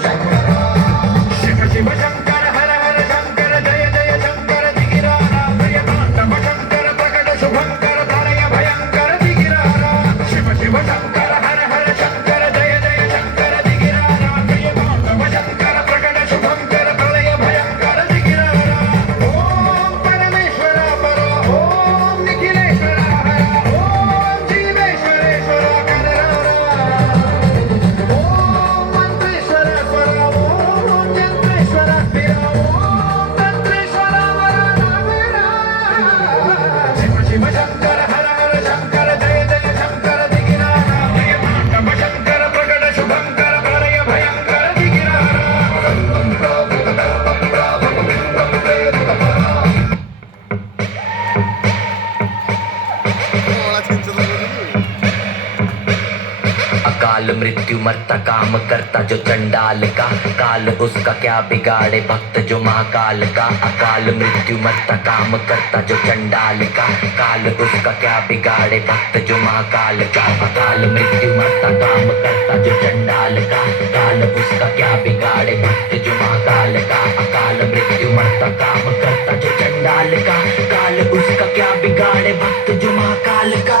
शिव शिव शंकर हर हर शंकर जय जय शंकर दिगिरारा प्रिय तांडव शंकर प्रकट शुभंकर प्रलय भयंकर दिगिरारा शिव शिव शंकर हर हर शंकर जय जय शंकर दिगिरारा प्रिय तांडव शंकर प्रकट शुभंकर प्रलय भयंकर दिगिरारा ओम परमेश्वर परा ओम निखिलेश्वर हरा ओम जीवेश्वरेश्वर कररा ओम मंत्रेश्वर परा ओम यंत्रेश्वर स्थिरा ओम तंत्रेश्वर वरदाभिरा शिव शिव शंकर हर हर शंकर जय जय शंकर दिगिरारा प्रिय तांडव शंकर प्रकट शुभंकर प्रलय भयंकर दिगिरारा अकाल मृत्यु मरता काम करता जो चंडाल का काल उसका क्या बिगाड़े भक्त जो महाकाल का अकाल मृत्यु मरता काम करता जो चंडाल का काल उसका क्या बिगाड़े भक्त जो महाकाल का अकाल मृत्यु मरता काम करता जो चंडाल का काल उसका क्या बिगाड़े भक्त जो महाकाल का अकाल मृत्यु मरता काम करता जो चंडाल का काल उसका क्या बिगाड़े भक्त जो महाकाल का